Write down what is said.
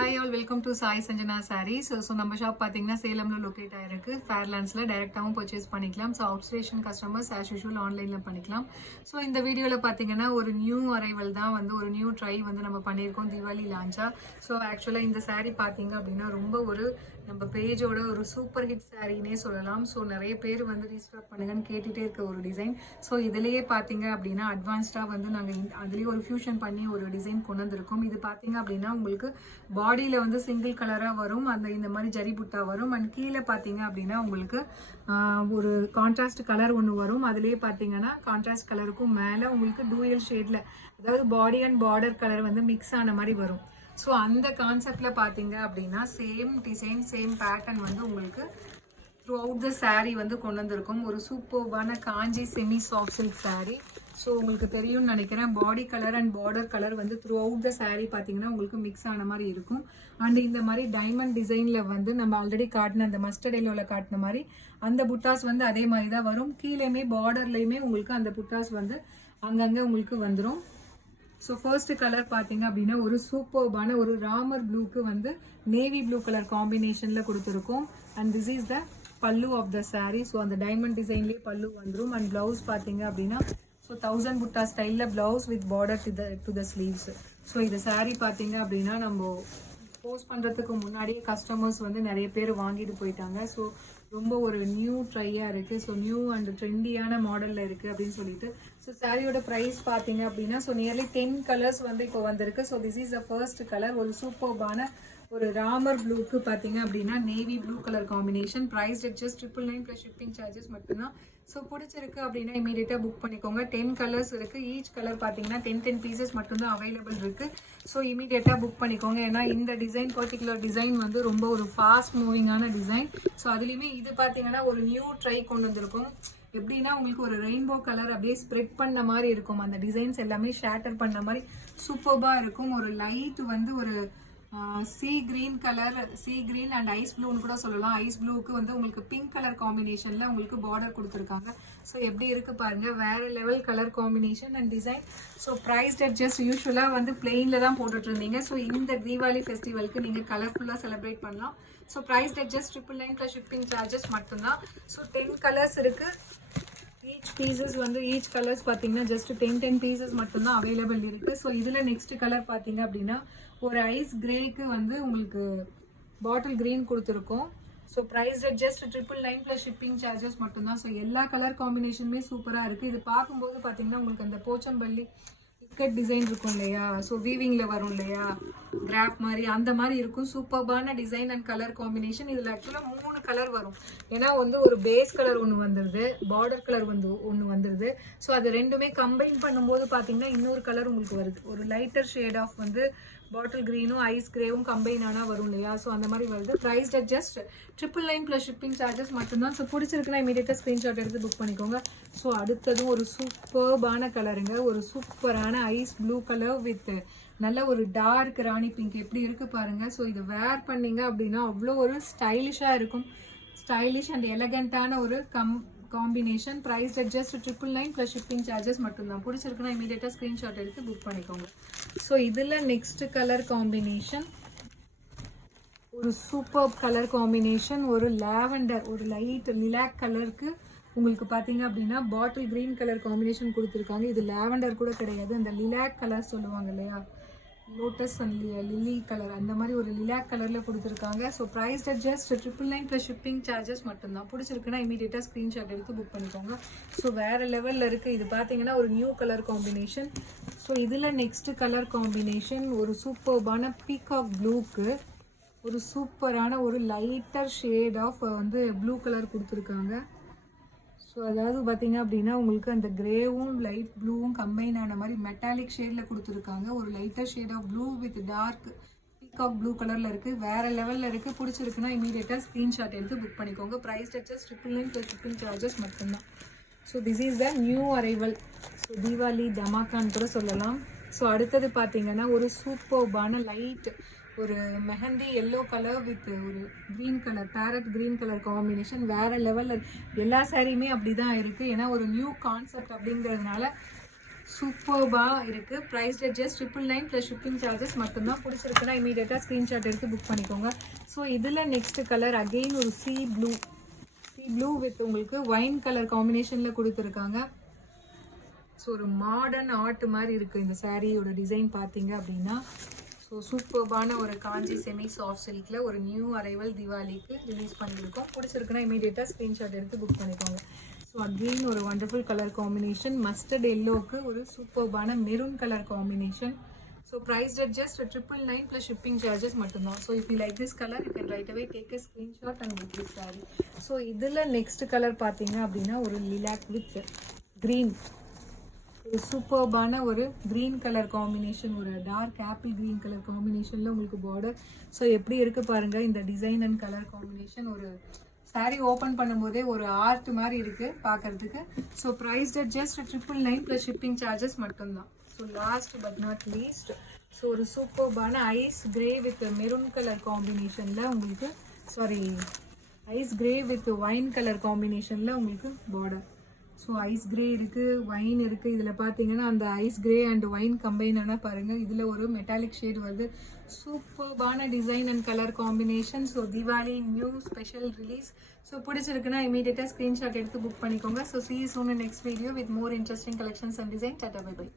Hi all, welcome to Sai Sanjana Sarees. So நம்ம shop பார்த்தீங்கன்னா சேலம்ல locate ஆயிருக்கு. ஃபேர்லாண்ட்ஸில் டைரெக்டாகவும் purchase பண்ணிக்கலாம். So out station customers as usual ஆன்லைனில் பண்ணிக்கலாம். ஸோ இந்த வீடியோவில் பார்த்தீங்கன்னா ஒரு நியூ அரைவல் தான் ஒரு நியூ ட்ரை நம்ம பண்ணியிருக்கோம் தீபாவளி லான்ச்சா. ஸோ ஆக்சுவலாக இந்த சாரீ பார்த்தீங்க அப்படின்னா ரொம்ப நம்ம பேஜோட ஒரு சூப்பர் ஹிட் சாரீனே சொல்லலாம். ஸோ நிறைய பேர் ரீஸ்டாக் பண்ணுங்கன்னு கேட்டுகிட்டே இருக்க ஒரு டிசைன். ஸோ இதுலேயே பார்த்தீங்க அப்படின்னா அட்வான்ஸ்டாக நாங்கள் அதுலேயே ஒரு ஃபியூஷன் பண்ணி ஒரு டிசைன் கொண்டு வந்திருக்கோம். இது பார்த்தீங்க அப்படின்னா உங்களுக்கு பாடியில் சிங்கிள் கலராக வரும், இந்த மாதிரி ஜரி புட்டா வரும். அண்ட் கீழே பார்த்தீங்க அப்படின்னா உங்களுக்கு ஒரு கான்ட்ராஸ்ட் கலர் ஒன்று வரும். அதுலேயே பார்த்தீங்கன்னா கான்ட்ராஸ்ட் கலருக்கும் மேலே உங்களுக்கு டூயல் ஷேடில், அதாவது body and border colour mix ஆன மாதிரி வரும். ஸோ அந்த கான்செப்டில் பார்த்தீங்க அப்படின்னா சேம் டிசைன் சேம் பேட்டர்ன் உங்களுக்கு த்ரூ அவுட் த சாரீ கொண்டு வந்திருக்கும். ஒரு சூப்பர்பான Kanchi semi soft silk sari. So உங்களுக்கு தெரியும்னு நினைக்கிறேன், body colour and border colour throughout the sari பார்த்தீங்கன்னா உங்களுக்கு மிக்ஸ் ஆன மாதிரி இருக்கும். அண்ட் இந்த மாதிரி டைமண்ட் டிசைனில் நம்ம ஆல்ரெடி காட்டின அந்த மஸ்டர்ட் எல்லோவில் காட்டின மாதிரி அந்த புட்டாஸ் அதே மாதிரி தான் வரும். கீழேயுமே பார்டர்லையுமே உங்களுக்கு அந்த புட்டாஸ் அங்கங்கே உங்களுக்கு வந்துடும். ஸோ ஃபர்ஸ்ட் கலர் பார்த்தீங்க அப்படின்னா ஒரு சூப்பர்பான ஒரு ராமர் ப்ளூக்கு நேவி ப்ளூ கலர் காம்பினேஷனில் கொடுத்துருக்கோம். அண்ட் திஸ் இஸ் த பல்லு ஆஃப் த சாரீ. ஸோ அந்த டைமண்ட் டிசைன்லேயே பல்லு வந்துடும். அண்ட் ப்ளவுஸ் பார்த்தீங்க அப்படின்னா ஸோ 1000 புட்டா ஸ்டைலில் blouse with border to the sleeves. So இந்த சாரீ பார்த்தீங்க அப்படின்னா நம்ம போஸ்ட் பண்ணுறதுக்கு முன்னாடியே கஸ்டமர்ஸ் நிறைய பேர் வாங்கிட்டு போயிட்டாங்க. ஸோ ரொம்ப ஒரு நியூ ட்ரையாக இருக்குது. ஸோ நியூ அண்ட் ட்ரெண்டியான மாடலில் இருக்குது அப்படின்னு சொல்லிட்டு. ஸோ சாரியோட ப்ரைஸ் பார்த்தீங்க அப்படின்னா ஸோ நியர்லி 10 கலர்ஸ் இப்போ வந்திருக்கு. So this is the first colour, ஒரு சூப்பர்பான ஒரு ராமர் ப்ளூக்கு பார்த்தீங்க அப்படின்னா navy blue colour combination. Price just 999 plus shipping charges மட்டும்தான். ஸோ பிடிச்சிருக்கு அப்படின்னா இமீடியட்டாக புக் பண்ணிக்கோங்க. 10 கலர்ஸ் இருக்குது. ஈச் கலர் பார்த்தீங்கன்னா 10 பீசஸ் மட்டும்தான் அவைலபிள் இருக்குது. ஸோ இமீடியட்டாக புக் பண்ணிக்கோங்க. ஏன்னா இந்த டிசைன் பர்டிகுலர் டிசைன் ரொம்ப ஒரு ஃபாஸ்ட் மூவிங்கான டிசைன். ஸோ அதுலேயுமே இது பார்த்தீங்கன்னா ஒரு நியூ ட்ரை கொண்டு வந்திருக்கும். எப்படின்னா உங்களுக்கு ஒரு ரெயின்போ கலர் அப்படியே ஸ்ப்ரெட் பண்ண மாதிரி இருக்கும். அந்த டிசைன்ஸ் எல்லாமே ஷேட்டர் பண்ண மாதிரி சூப்பர்பாக இருக்கும். ஒரு லைட் ஒரு sea green colour, sea green and ice ப்ளூன்னு கூட சொல்லலாம். ஐஸ் ப்ளூக்கு உங்களுக்கு பிங்க் கலர் காம்பினேஷனில் உங்களுக்கு பார்டர் கொடுத்துருக்காங்க. ஸோ எப்படி இருக்குது பாருங்கள், வேறு level colour combination and design. So price just யூஸ்வலாக பிளெயினில் தான் போட்டுட்டு இருந்தீங்க. ஸோ இந்த தீபாவளி ஃபெஸ்டிவலுக்கு நீங்கள் கலர்ஃபுல்லாக செலிப்ரேட் பண்ணலாம். So price just 999 plus shipping charges மட்டும்தான். ஸோ 10 கலர்ஸ் இருக்குது. ஈச் பீசஸ் ஈச் கலர்ஸ் பார்த்தீங்கன்னா ஜஸ்ட் 10 பீசஸ் மட்டும்தான் அவைலபிள் இருக்குது. ஸோ இதில் நெக்ஸ்ட் கலர் பார்த்தீங்க அப்படின்னா ஒரு ஐஸ் கிரேக்கு உங்களுக்கு பாட்டில் கிரீன் கொடுத்துருக்கோம். So price just 999 plus shipping charges மட்டும்தான். ஸோ எல்லா கலர் காம்பினேஷனுமே சூப்பராக இருக்குது. இது பார்க்கும்போது பார்த்தீங்கன்னா உங்களுக்கு அந்த போச்சம்பள்ளி இக்கட் டிசைன் இருக்கும் இல்லையா, ஸோ வீவிங்கில் வரும் இல்லையா, கிராஃப் மாதிரி அந்த மாதிரி இருக்கும். சூப்பர்பான டிசைன் அண்ட் கலர் காம்பினேஷன். இதில் ஆக்சுவலாக 3 கலர் வரும். ஏன்னா ஒரு பேஸ் கலர் ஒன்று வந்துடுது, பார்டர் கலர் ஒன்று வந்துடுது. ஸோ அது ரெண்டுமே கம்பைன் பண்ணும்போது பார்த்தீங்கன்னா இன்னொரு கலர் உங்களுக்கு வருது. ஒரு லைட்டர் ஷேட் ஆஃப் பாட்டில் கிரீனும் ஐஸ் கிரேவும் கம்பைன் ஆனால் வரும் இல்லையா, ஸோ அந்த மாதிரி வருது. Price just 999 plus shipping charges மட்டும்தான். ஸோ பிடிச்சிருக்குன்னா இமீடியட்டாக ஸ்க்ரீன்ஷாட் எடுத்து புக் பண்ணிக்கோங்க. ஸோ அடுத்ததும் ஒரு சூப்பர்பான கலருங்க, ஒரு சூப்பரான ஐஸ் ப்ளூ கலர் வித் நல்ல ஒரு டார்க் ராணி பிங்க். எப்படி இருக்குது பாருங்கள். ஸோ இது வேர் பண்ணிங்க அப்படின்னா அவ்வளோ ஒரு ஸ்டைலிஷாக இருக்கும். ஸ்டைலிஷ் அண்ட் எலகண்ட்டான ஒரு combination. Price just 999 plus shipping charges மட்டும்தான். பிடிச்சிருக்குன்னா இமீடியட்டாக ஸ்க்ரீன்ஷாட் எடுத்து புக் பண்ணிக்கோங்க. ஸோ இதில் நெக்ஸ்ட் கலர் காம்பினேஷன் ஒரு சூப்பர் கலர் காம்பினேஷன், ஒரு லாவெண்டர், ஒரு லைட் லிலாக் கலருக்கு உங்களுக்கு பார்த்தீங்க அப்படின்னா பாட்டில் கிரீன் கலர் காம்பினேஷன் கொடுத்துருக்காங்க. இது லாவெண்டர் கூட கிடையாது, அந்த லிலாக் கலர் சொல்லுவாங்க இல்லையா, லோட்டஸ் அண்ட் லிலி கலர், அந்த மாதிரி ஒரு லிலாக் கலரில் கொடுத்துருக்காங்க. So price just 999 plus shipping charges மட்டும்தான். பிடிச்சிருக்குன்னா இமீடியட்டாக ஸ்க்ரீன்ஷாட் எடுத்து புக் பண்ணிக்கோங்க. ஸோ வேறு லெவலில் இருக்குது. இது பார்த்தீங்கன்னா ஒரு நியூ கலர் காம்பினேஷன். ஸோ இதில் நெக்ஸ்ட் கலர் காம்பினேஷன் ஒரு சூப்பர்பான பீகாக் ப்ளூக்கு ஒரு சூப்பரான ஒரு lighter shade of blue colour கொடுத்துருக்காங்க. ஸோ அதாவது பார்த்தீங்க அப்படின்னா உங்களுக்கு அந்த கிரேவும் லைட் ப்ளூவும் கம்பைன் ஆன மாதிரி மெட்டாலிக் ஷேடில் கொடுத்துருக்காங்க. ஒரு lighter shade of blue with dark peacock blue கலரில் இருக்குது. வேறு லெவலில் இருக்குது. பிடிச்சிருக்குன்னா இமீடியட்டாக ஸ்க்ரீன்ஷாட் எடுத்து புக் பண்ணிக்கோங்க. Price just 999 plus shipping charges மட்டும்தான். So this is the new arrival. So Deepavali தமாக்கான்னு கூட சொல்லலாம். ஸோ அடுத்தது பார்த்தீங்கன்னா ஒரு சூப்பர்பான லைட் ஒரு மெஹந்தி எல்லோ கலர் வித் ஒரு green colour, parrot green colour combination. வேறு லெவலில் எல்லா சாரியுமே அப்படி தான் இருக்குது. ஏன்னா ஒரு நியூ கான்செப்ட் அப்படிங்கிறதுனால சூப்பர்பா இருக்கு. பிரைஸ் ஜஸ்ட் 999 + ஷிப்பிங் சார்ஜஸ் மட்டும்தான். பிடிச்சிருக்குன்னா இமீடியட்டாக ஸ்க்ரீன்ஷாட் எடுத்து புக் பண்ணிக்கோங்க. ஸோ இதில் நெக்ஸ்ட் கலர் அகெயின் ஒரு சி ப்ளூ வித் உங்களுக்கு ஒயின் கலர் காம்பினேஷனில் கொடுத்துருக்காங்க. ஸோ ஒரு மாடர்ன் ஆர்ட் மாதிரி இருக்குது இந்த சாரியோட டிசைன் பார்த்தீங்க அப்படின்னா. ஸோ சூப்பர்பான ஒரு காஞ்சி செமி சாஃப்ட் சில்கில் ஒரு நியூ அரைவல் தீபாவளிக்கு ரிலீஸ் பண்ணியிருக்கோம். பிடிச்சிருக்குன்னா இமீடியட்டாக ஸ்க்ரீன்ஷாட் எடுத்து புக் பண்ணிக்கோங்க. ஸோ அகெயின் ஒரு வண்டர்ஃபுல் கலர் காம்பினேஷன், மஸ்டர்ட் எல்லோவுக்கு ஒரு சூப்பர்பான maroon colour combination. So price just 999 + shipping charges மட்டும்தான். So if you like this colour you can right away take a screenshot and book this sari. So இதில் next colour பார்த்தீங்க அப்படின்னா ஒரு lilac with green, ஒரு சூப்பர்பான ஒரு க்ரீன் கலர் காம்பினேஷன், ஒரு dark apple green colour காம்பினேஷனில் உங்களுக்கு பார்டர். ஸோ எப்படி இருக்குது பாருங்கள் இந்த டிசைன் அண்ட் கலர் காம்பினேஷன். ஒரு சாரீ ஓப்பன் பண்ணும்போதே ஒரு ஆர்ட் மாதிரி இருக்குது பார்க்குறதுக்கு. So price just 999 + shipping charges மட்டும்தான். So last but not least, so ஒரு சூப்பர்பான ice grey with maroon colour காம்பினேஷனில் உங்களுக்கு ice grey with wine colour காம்பினேஷனில் உங்களுக்கு பார்டர். ஸோ ஐஸ் கிரே இருக்குது, ஒயின் இருக்குது. இதில் பார்த்தீங்கன்னா அந்த ice grey and wine combine ஆனால் பாருங்கள் இதில் ஒரு மெட்டாலிக் ஷேட் வருது. சூப்பர்பான design and colour combination. So Deepavali new special release. So பிடிச்சிருக்குன்னா இமீடியட்டாக ஸ்க்ரீன்ஷாட் எடுத்து புக் பண்ணிக்கோங்க. So see you soon in next video with more interesting collections and design. Tata, bye bye.